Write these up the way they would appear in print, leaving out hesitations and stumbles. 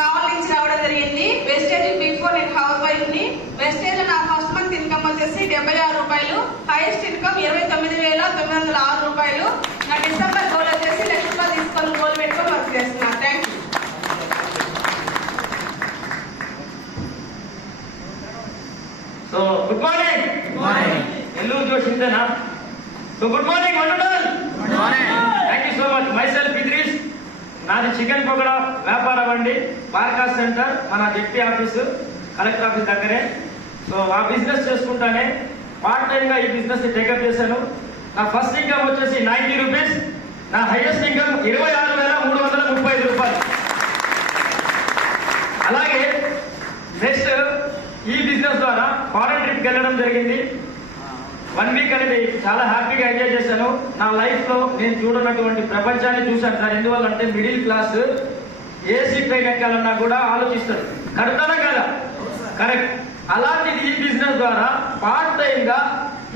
కావాలి నుంచి రావడం జరిగింది. వెస్టేజ్ బిగ్ 4 నేను హౌస్ వైఫ్ ని. వెస్టేజ్ నా ఫస్ట్ మంత్ ఇన్కమ్ వచ్చేసి 76 రూపాయలు, హైయెస్ట్ ఇన్కమ్ 29,906 రూపాయలు. నా డిసెంబర్ గోల్ వచ్చేసి 1,00,000 రూపాయలు తీసుకొని గోల్ పెట్టుకొని వర్క్ చేస్తున్నాను. Thank you. So good morning. ఎల్లూరు జోషిందేనా? So good morning wonderful. Thank you so much. Myself Idris. నాది చికెన్ పకోడా వ్యాపారం అండి. పార్కాస్ సెంటర్ మన జెడ్పీ ఆఫీసు కలెక్టర్ ఆఫీస్ దగ్గరే. సో ఆ బిజినెస్ చేసుకుంటానే పార్ట్ టైంగా ఈ బిజినెస్ టేకప్ చేశాను. నా ఫస్ట్ ఇన్కమ్ వచ్చేసి 90 రూపీస్. నా హైయెస్ట్ ఇన్కమ్ 26,335 రూపాయలు. అలాగే నెక్స్ట్ ఈ బిజినెస్ ద్వారా ఫారెన్ ట్రిప్కి వెళ్ళడం జరిగింది. 1 వీక్ అనేది చాలా హ్యాపీగా ఎంజాయ్ చేశాను. నా లైఫ్ లో నేను చూడనటువంటి ప్రపంచాన్ని చూశాను సార్. ఎందువల్ల అంటే మిడిల్ క్లాస్ ఏసీ ట్రైన్ ఎక్కాలన్నా కూడా ఆలోచిస్తాడు. కరెక్టా కదా? కరెక్ట్. అలాంటిది ఈ బిజినెస్ ద్వారా పార్ట్ టైం గా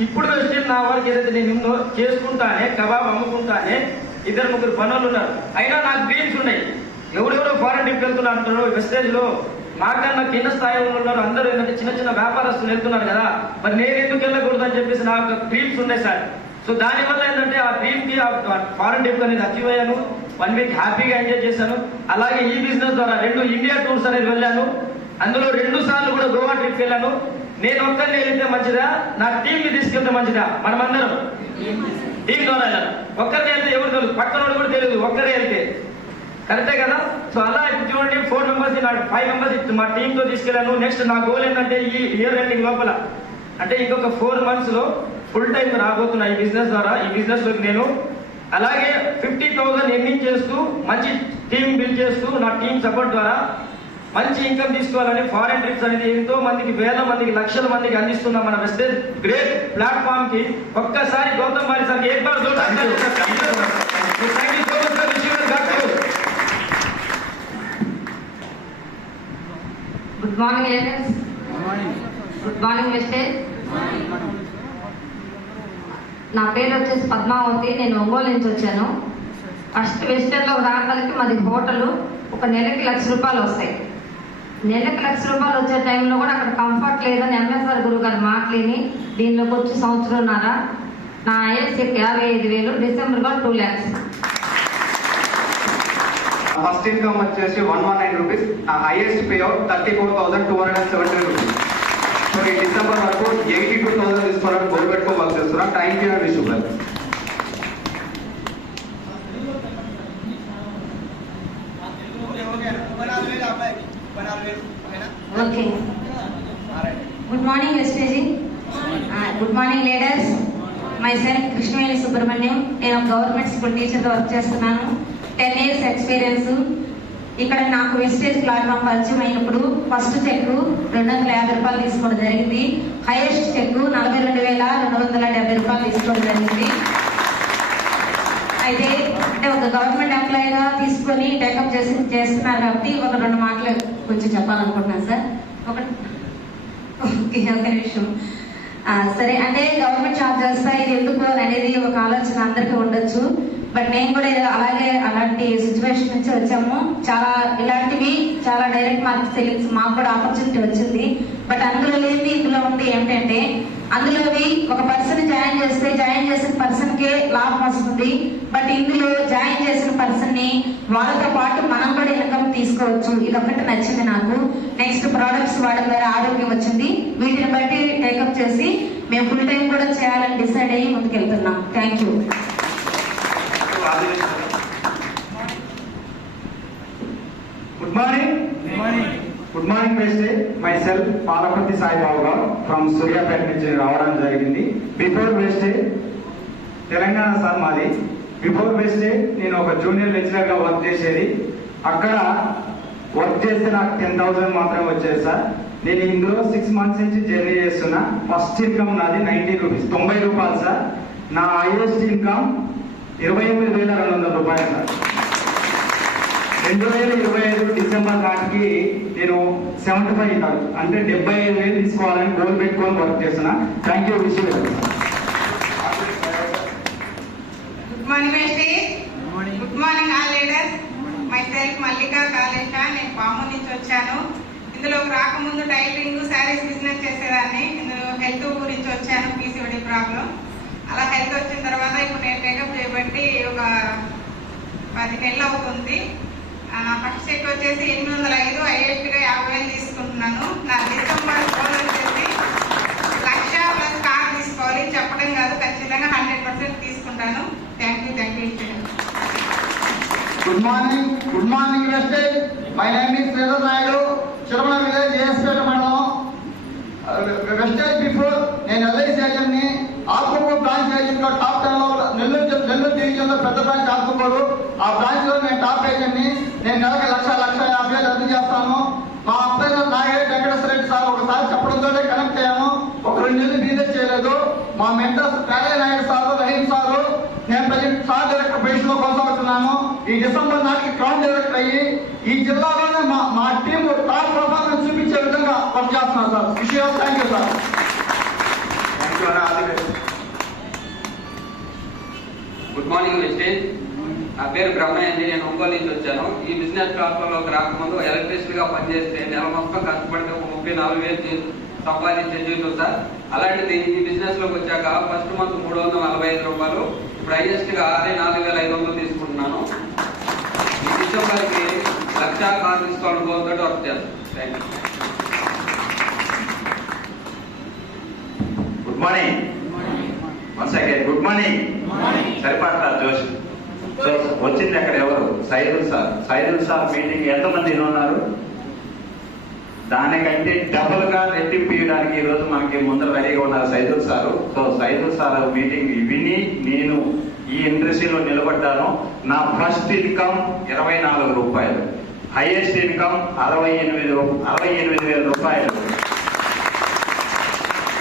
ఇప్పుడు స్టిల్ నా వరకు ఏదైతే నేను చేసుకుంటానే, కబాబ్ అమ్ముకుంటానే 2-3 పనులు ఉన్నారు. అయినా నాకు డ్రీమ్స్ ఉన్నాయి. ఎవరెవరో ఫారెన్ ట్రిప్ వెళ్తున్నారు అంటున్నారు. వెస్టేజ్ లో నాకన్నా కింద స్థాయిలో ఉన్నారు అందరూ. ఏంటంటే చిన్న చిన్న వ్యాపారస్తులు వెళ్తున్నారు కదా, మరి నేను ఎందుకు వెళ్ళకూడదు అని చెప్పేసి నాకు డ్రీమ్స్ ఉన్నాయి సార్. సో దానివల్ల ఏంటంటే ఆ డ్రీమ్ కి ఫారెన్ ట్రిప్ అనేది అచీవ్ అయ్యాను. 1 వీక్ హ్యాపీగా ఎంజాయ్ చేశాను. అలాగే ఈ బిజినెస్ ద్వారా 2 ఇండియా టూర్స్ అనేది వెళ్ళాను. అందులో 2 సార్లు కూడా గోవా ట్రిప్ వెళ్ళాను. నేను ఒక్కరిని వెళ్తే మంచిదా, నా టీం ని తీసుకెళ్తే మంచిదా? మనమందరం టీం ద్వారా వెళ్ళాను. ఒక్కరిని వెళ్తే ఎవరు తెలియదు, పక్కన కూడా తెలియదు, ఒక్కరే వెళ్తే కరెక్టే కదా? సో అలా ఇప్పుడు చూడండి 4 మెంబర్స్, 5 మెంబర్స్ మా టీంతో తీసుకెళ్ళాను. నెక్స్ట్ నా గోల్ ఏంటంటే ఈ ఇయర్ ఎండింగ్ లోపల అంటే ఇంకొక 4 months లో ఫుల్ టైం రాబోతున్నా ఈ బిజినెస్ ద్వారా. ఈ బిజినెస్ లోకి నేను అలాగే 50,000 ఎర్నింగ్ చేస్తూ మంచి టీం బిల్డ్ చేస్తూ నా టీం సపోర్ట్ ద్వారా మంచి ఇన్కమ్ తీసుకోవాలని ఫారెన్ ట్రిప్స్ అనేది ఎంతో మందికి, వేల మందికి, లక్షల మందికి అందిస్తున్న మన వెస్టేజ్ గ్రేట్ ప్లాట్ఫామ్ కి ఒక్కసారి Gautam Bali sir good morning ladies. Good morning Vestige. నా పేరు వచ్చేసి పద్మావతి. నేను ఒంగోలు నుంచి వచ్చాను. ఫస్ట్ వెస్టేజ్లో రావడానికి మాది హోటల్. ఒక నెలకి 1,00,000 రూపాయలు వస్తాయి. నెలకి 1,00,000 రూపాయలు వచ్చే టైంలో కూడా అక్కడ కంఫర్ట్ లేదని ఎంఎస్ఆర్ గురువు గారు మాట్లాడి దీనిలోకి వచ్చి 1.5 సంవత్సరం నా ఐఎస్ 55,000, డిసెంబర్లో 2 lakhs. ఫస్ట్ ఇన్కమ్ వచ్చేసి 119 రూపీస్. నా highest payout 34,270 rupees. So ఈ డిసెంబర్ వరకు 82,000 తీసుకోవడానికి గోల్ పెట్టుకొని వర్క్ చేస్తున్నాను. Thank you and wish you well. Okay. Good morning Vestige. Good morning leaders. Myself Krishnaveni Subrahmanyam. నేను గవర్నమెంట్ స్కూల్ టీచర్గా వర్క్ చేస్తున్నాను. 10 years ఎక్స్పీరియన్స్. ఇక్కడ నాకు వెస్టేజ్ ప్లాట్ఫామ్ పరిచయం అయినప్పుడు ఫస్ట్ చెక్ 250 రూపాయలు తీసుకోవడం జరిగింది. హైయెస్ట్ చెక్ 42,270 రూపాయలు తీసుకోవడం జరిగింది. అయితే అంటే ఒక గవర్నమెంట్ ఎంప్లాయీగా తీసుకొని టేకప్ చేస్తున్నారు కాబట్టి ఒక 2 మాటలు కొంచెం చెప్పాలనుకుంటున్నాను సార్. ఒక నిమిషం. సరే, అంటే గవర్నమెంట్ జాబ్ చేస్తా ఇది ఎందుకు అనేది ఒక ఆలోచన అందరికీ ఉండొచ్చు. బట్ నేను కూడా అలాంటి సిచ్యువేషన్ నుంచి వచ్చాము. ఇలాంటివి చాలా డైరెక్ట్ మార్కెట్ సేల్స్ మాకు కూడా ఆపర్చునిటీ వచ్చింది. బట్ అందులో లేని ఇందులో ఉంది ఏంటంటే అందులోవి ఒక పర్సన్ జాయిన్ చేసిన పర్సన్ కే లాభం వస్తుంది. బట్ ఇందులో జాయిన్ చేసిన పర్సన్ ని వాళ్ళతో పాటు మనం కూడా ఇన్కమ్ తీసుకోవచ్చు. ఇది ఒకటి నచ్చింది నాకు. నెక్స్ట్ ప్రొడక్ట్స్ వాడడం ద్వారా ఆరోగ్యం వచ్చింది. వీటిని బట్టి టేకప్ చేసి మేము ఫుల్ టైం కూడా చేయాలని డిసైడ్ అయ్యి ముందుకెళ్తున్నాం. Thank you. Good morning. Good morning Vestige. Myself Palapati Saibabu గారు ఫ్రమ్ సూర్యాపేట నుంచి రావడం జరిగింది. బిఫోర్ వెస్టేజ్ తెలంగాణ సార్ మాది. బిఫోర్ వెస్టేజ్ నేను ఒక జూనియర్ లెక్చరర్ గా వర్క్ చేసేది. అక్కడ వర్క్ చేస్తే నాకు 10,000 మాత్రమే వచ్చేది సార్. నేను ఇందులో 6 months నుంచి జర్నీ చేస్తున్నా. ఫస్ట్ ఇన్కమ్ నాది 90 రూపీస్, 90 రూపాయలు సార్. నా హైయెస్ట్ ఇన్కమ్ 28,200 రూపాయలు సార్. 2025 డిసెంబర్ నాటికి నేను 75 అంటే 75,000 తీసుకోవాలని గోల్ పెట్టుకొని వర్క్ చేస్తున్నా. Thank you. Wish you. Good morning Vestige. Good morning all leaders. Myself Mallika Kalesha. నేను పాము నుంచి ఇందులోకి రాకముందు టైలరింగ్, శారీస్ బిజినెస్ చేసేదాన్ని. ఇందులో హెల్త్ గురించి వచ్చాను, పీసీఓడి ప్రాబ్లం. అలా హెల్త్ వచ్చిన తర్వాత ఇప్పుడు నేను మేకప్ చేయబట్టి ఒక 10 నెలలు అవుతుంది. నా ఫస్ట్ చెక్ వచ్చేసి 805, హైయెస్ట్గా 50,000 తీసుకుంటున్నాను. నా డిసెంబర్ గోల్ వచ్చేసి 1,00,000 ప్లస్ కార్ తీసుకోవాలి. చెప్పడం కాదు, ఖచ్చితంగా 100% తీసుకుంటాను. Thank you. Good morning Vestige. My name is Sridhar Naidu, Chiramala village, ఏఎస్పేట మండలం. వెస్టేజ్ బిఫోర్ నేను ఎల్ఐసి ఏజెంట్ని. ఆత్మకూరు బ్రాంచ్ ఏజెంట్ లో టాప్ 10 లో నెల్లూరు డివిజన్ లో పెద్ద బ్రాంచ్ ఆత్మకూరు. ఆ బ్రాంచ్ లో నేను టాప్ ఏజెంట్ని. నేను నెలకి 1,50,000 రద్దు చేస్తాను. మా అబ్బాయి నాగరెడ్డి వెంకటేశ్వర రెడ్డి సార్ ఒకసారి చెప్పడంతో కనెక్ట్ అయ్యాను. ఒక 2 నెలలు బిజినెస్ చేయలేదు. మా mentors Perayya Naidu sir, Rahim sir, నేను ప్రజెంట్ సార్ డైరెక్టర్ పొజిషన్ లో కొనసాగుతున్నాను. ఈ డిసెంబర్ నాటికి క్రౌన్ డైరెక్టర్ అయ్యి ఈ జిల్లాలోనే మా టీం టాప్ పర్ఫార్మెన్స్ చూపించే విధంగా వర్క్ చేస్తున్నాను సార్. విషయం thank you sir. Good morning Vestige. నా పేరు బ్రహ్మయ్య అండి. నేను ఒంగోలు నుంచి వచ్చాను. ఈ బిజినెస్ ప్లాట్ఫామ్లోకి రాకముందు ఎలక్ట్రిసిటీ గా పనిచేస్తే నెల మొత్తం కష్టపడితే ఒక 34,000 సంపాదించే జీవితం సార్. అలాంటిది ఈ బిజినెస్ లోకి వచ్చాక ఫస్ట్ మంత్ 345 రూపాయలు, ఇప్పుడు హైయెస్ట్ గా 4,500 తీసుకుంటున్నాను. ఈ డిసెంబర్కి 1,00,000 కార్ డిస్కౌంట్ గోల్తో వర్క్ చేస్తాను. Thank you. Good morning. Once again good morning. Saripatla జోష్. సో వచ్చింది అక్కడ ఎవరు? సైదుల్ సార్ మీటింగ్ ఎంతమంది ఉన్నారు? దానికంటే డబుల్ గా రెట్టింపు ఇవ్వడానికి ఈ రోజు మనకి ముందర రెడీగా ఉన్నారు Saidul sir. So Saidul sir meeting విని నేను ఈ ఇండస్ట్రీలో నిలబడ్డాను. నా ఫస్ట్ ఇన్కమ్ 24 రూపాయలు, హైయెస్ట్ ఇన్కమ్ 68,000 రూపాయలు.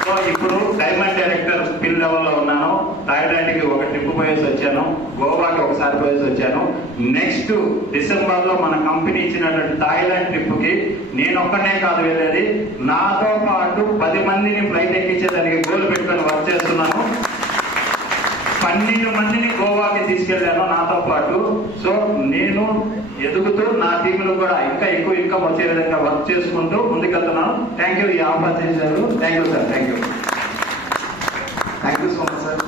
సో ఇప్పుడు డైమండ్ డైరెక్టర్ పిల్ లెవెల్ లో ఉన్నాను. థాయిలాండ్ కి ఒక ట్రిప్ పోయేసి వచ్చాను, గోవాకి ఒకసారి పోయేసి వచ్చాను. నెక్స్ట్ డిసెంబర్ లో మన కంపెనీ ఇచ్చినటువంటి థాయిలాండ్ ట్రిప్ కి నేను ఒక్కనే కాదు వెళ్ళేది, నాతో పాటు 10 మందిని ఫ్లైట్ ఎక్కించేదానికి గోల్ పెట్టుకొని వర్క్ చేస్తున్నాను. 12 మందిని గోవాకి తీసుకెళ్లాను నాతో పాటు. సో నేను ఎదుగుతూ నా టీంలో కూడా ఇంకా ఎక్కువ ఇన్కమ్ వచ్చే విధంగా వర్క్ చేసుకుంటూ ముందుకెళ్తున్నాను. Thank you. ఈ ఆఫర్ చేశారు. Thank you sir. Thank you so much sir.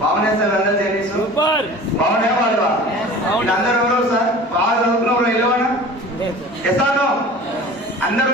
బాగున్నాయి సార్ అందరు జర్నీస్ బాగున్నాయి. వాళ్ళు అందరూ ఎవరు సార్? బాగా చదువుకున్న వాళ్ళు వెళ్ళవనా? Yes are no? అందరూ